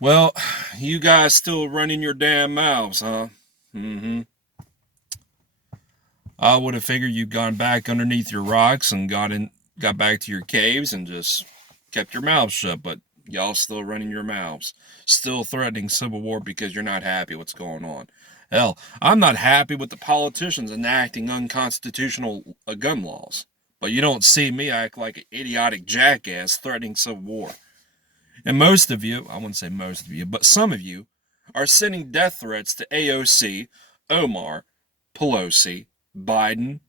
Well, you guys still running your damn mouths, huh? Mm-hmm. I would have figured you'd gone back underneath your rocks and got back to your caves and just kept your mouths shut, but y'all still running your mouths. Still threatening civil war because you're not happy what's going on. Hell, I'm not happy with the politicians enacting unconstitutional gun laws. But you don't see me act like an idiotic jackass threatening civil war. And most of you, I wouldn't say most of you, but some of you, are sending death threats to AOC, Omar, Pelosi, Biden,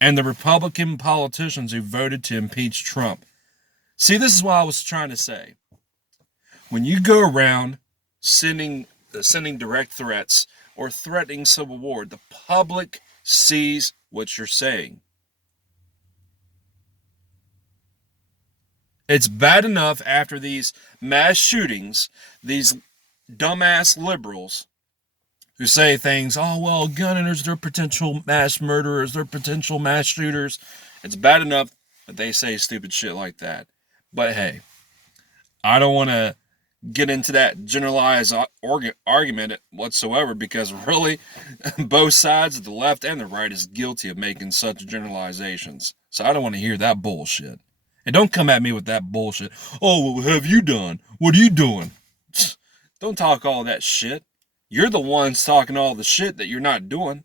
and the Republican politicians who voted to impeach Trump. See, this is what I was trying to say. When you go around sending direct threats or threatening civil war, the public sees what you're saying. It's bad enough after these mass shootings, these dumbass liberals who say things, oh, well, gun owners, they're potential mass murderers, they're potential mass shooters. It's bad enough that they say stupid shit like that. But hey, I don't want to get into that generalized argument whatsoever because really, both sides, the left and the right, is guilty of making such generalizations. So I don't want to hear that bullshit. And don't come at me with that bullshit. Oh, well, what have you done? What are you doing? Don't talk all that shit. You're the ones talking all the shit that you're not doing.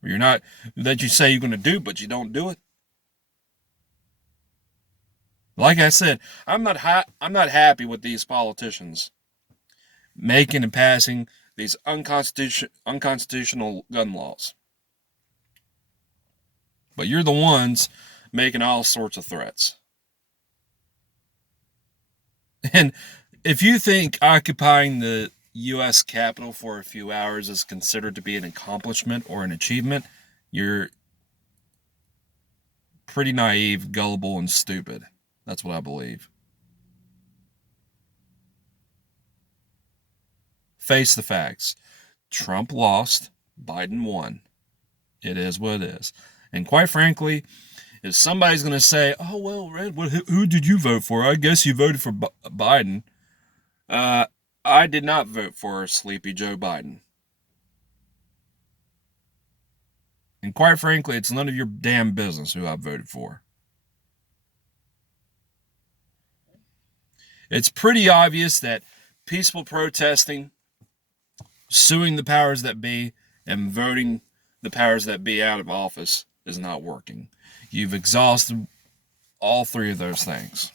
You're not, that you say you're going to do, but you don't do it. Like I said, I'm not happy with these politicians making and passing these unconstitutional gun laws. But you're the ones making all sorts of threats. And if you think occupying the U.S. Capitol for a few hours is considered to be an accomplishment or an achievement, you're pretty naive, gullible, and stupid. That's what I believe. Face the facts. Trump lost, Biden won. It is what it is. And quite frankly, if somebody's going to say, oh, well, Red, who did you vote for? I guess you voted for Biden. I did not vote for Sleepy Joe Biden. And quite frankly, it's none of your damn business who I voted for. It's pretty obvious that peaceful protesting, suing the powers that be, and voting the powers that be out of office is not working. You've exhausted all three of those things.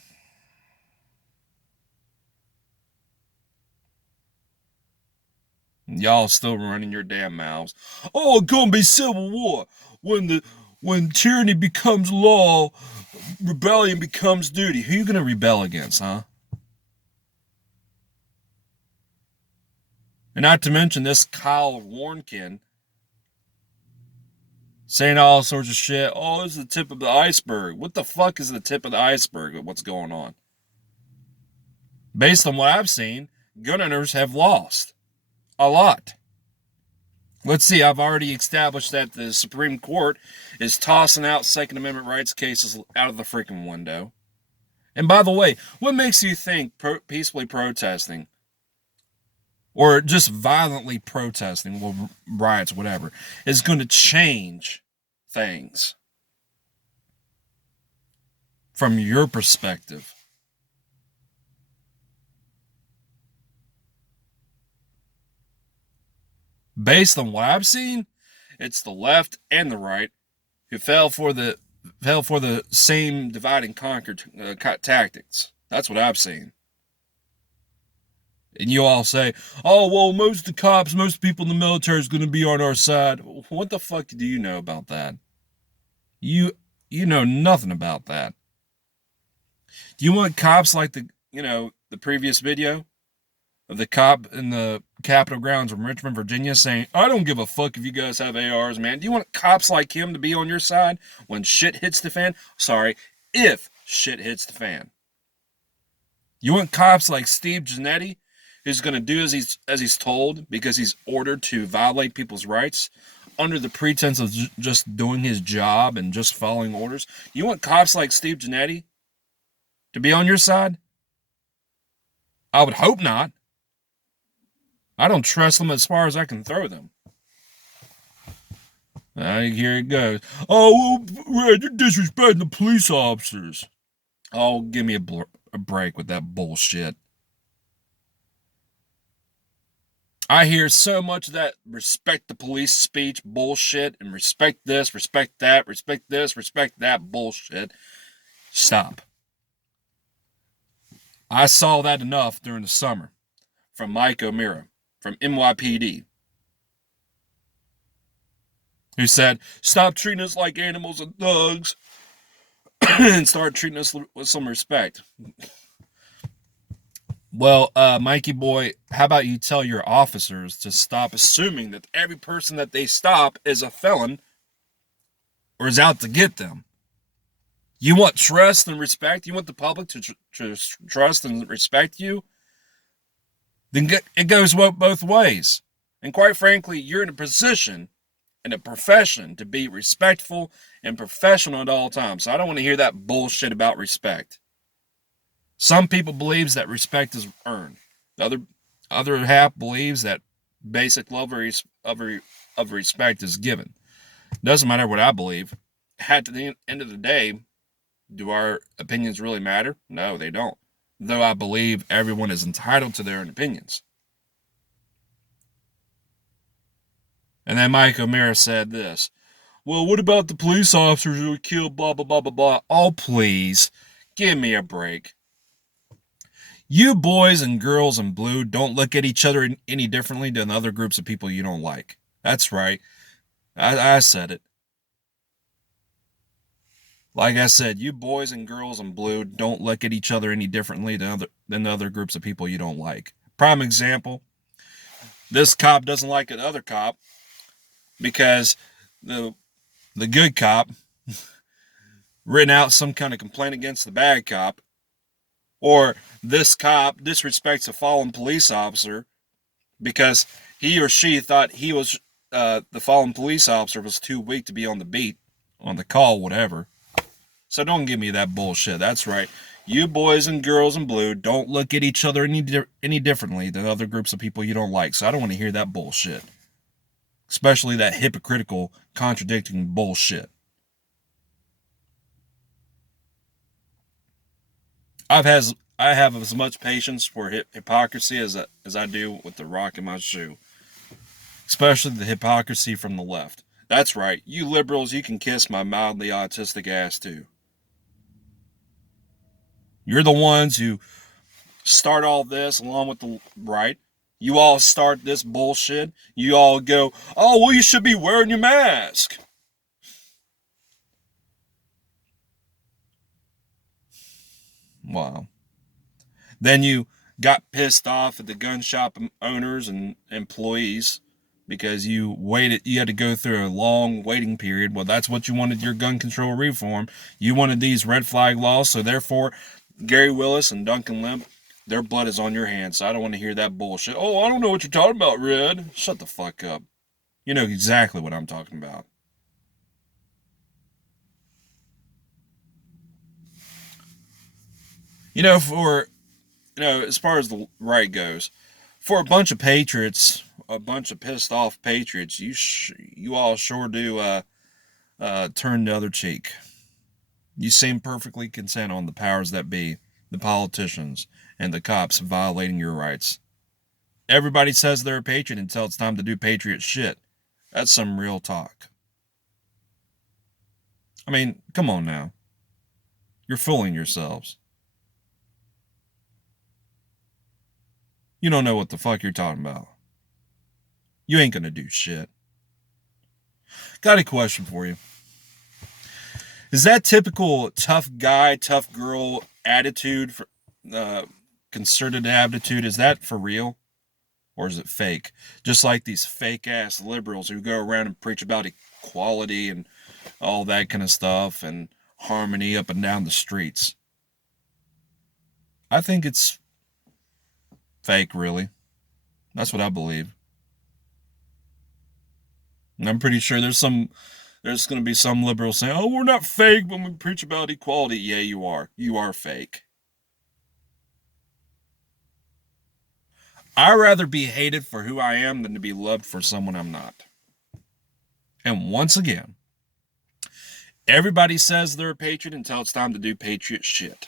Y'all still running your damn mouths. Oh, it's gonna be civil war. When tyranny becomes law, rebellion becomes duty. Who you gonna rebel against, huh? And not to mention this Kyle Warnkin saying all sorts of shit. Oh, this is the tip of the iceberg. What the fuck is the tip of the iceberg of what's going on? Based on what I've seen, gun owners have lost a lot. Let's see, I've already established that the Supreme Court is tossing out Second Amendment rights cases out of the freaking window. And by the way, what makes you think peacefully protesting or just violently protesting, well, riots, whatever, is going to change things from your perspective? Based on what I've seen, it's the left and the right who fell for the same divide and conquer tactics. That's what I've seen. And you all say, oh, well, most of the cops, most people in the military is going to be on our side. What the fuck do you know about that? You know nothing about that. Do you want cops like the previous video of the cop in the Capitol grounds in Richmond, Virginia saying, I don't give a fuck if you guys have ARs, man. Do you want cops like him to be on your side when shit hits the fan? Sorry, if shit hits the fan. You want cops like Steve Genetti, who's going to do as he's told because he's ordered to violate people's rights under the pretense of just doing his job and just following orders? You want cops like Steve Genetti to be on your side? I would hope not. I don't trust them as far as I can throw them. Here it goes. Oh, Red, you're disrespecting the police officers. Oh, give me a break with that bullshit. I hear so much of that respect the police speech bullshit and respect this, respect that, respect this, respect that bullshit. Stop. I saw that enough during the summer from Mike O'Meara from NYPD, who said, stop treating us like animals and thugs and start treating us with some respect. Well, Mikey boy, how about you tell your officers to stop assuming that every person that they stop is a felon or is out to get them? You want trust and respect? You want the public to trust and respect you? Then it goes both ways. And quite frankly, you're in a position, in a profession, to be respectful and professional at all times. So I don't want to hear that bullshit about respect. Some people believes that respect is earned. The other half believes that basic level of respect is given. Doesn't matter what I believe. At the end of the day, do our opinions really matter? No, they don't. Though I believe everyone is entitled to their own opinions. And then Mike O'Meara said this. Well, what about the police officers who killed blah, blah, blah, blah, blah? Oh, please. Give me a break. You boys and girls in blue don't look at each other any differently than other groups of people you don't like. That's right. I said it. Like I said, you boys and girls in blue don't look at each other any differently than other groups of people you don't like. Prime example, this cop doesn't like another cop because the good cop written out some kind of complaint against the bad cop, or this cop disrespects a fallen police officer because he or she thought he was the fallen police officer was too weak to be on the beat, on the call, whatever. So don't give me that bullshit. That's right. You boys and girls in blue don't look at each other any differently than other groups of people you don't like. So I don't want to hear that bullshit. Especially that hypocritical, contradicting bullshit. I have as much patience for hypocrisy as I do with the rock in my shoe. Especially the hypocrisy from the left. That's right. You liberals, you can kiss my mildly autistic ass too. You're the ones who start all this along with the right. You all start this bullshit. You all go, oh, well, you should be wearing your mask. Wow. Then you got pissed off at the gun shop owners and employees because you had to go through a long waiting period. Well, that's what you wanted your gun control reform. You wanted these red flag laws, so therefore Gary Willis and Duncan Lemp, their blood is on your hands. So I don't want to hear that bullshit. Oh, I don't know what you're talking about, Red. Shut the fuck up. You know exactly what I'm talking about. As far as the right goes, for a bunch of patriots, a bunch of pissed off patriots, you all sure do turn the other cheek. You seem perfectly content on the powers that be, the politicians, and the cops violating your rights. Everybody says they're a patriot until it's time to do patriot shit. That's some real talk. I mean, come on now. You're fooling yourselves. You don't know what the fuck you're talking about. You ain't gonna do shit. Got a question for you. Is that typical tough guy, tough girl attitude, concerted attitude, is that for real? Or is it fake? Just like these fake ass liberals who go around and preach about equality and all that kind of stuff and harmony up and down the streets. I think it's fake, really. That's what I believe. And I'm pretty sure there's going to be some liberals saying, oh, we're not fake when we preach about equality. Yeah, you are. You are fake. I'd rather be hated for who I am than to be loved for someone I'm not. And once again, everybody says they're a patriot until it's time to do patriot shit.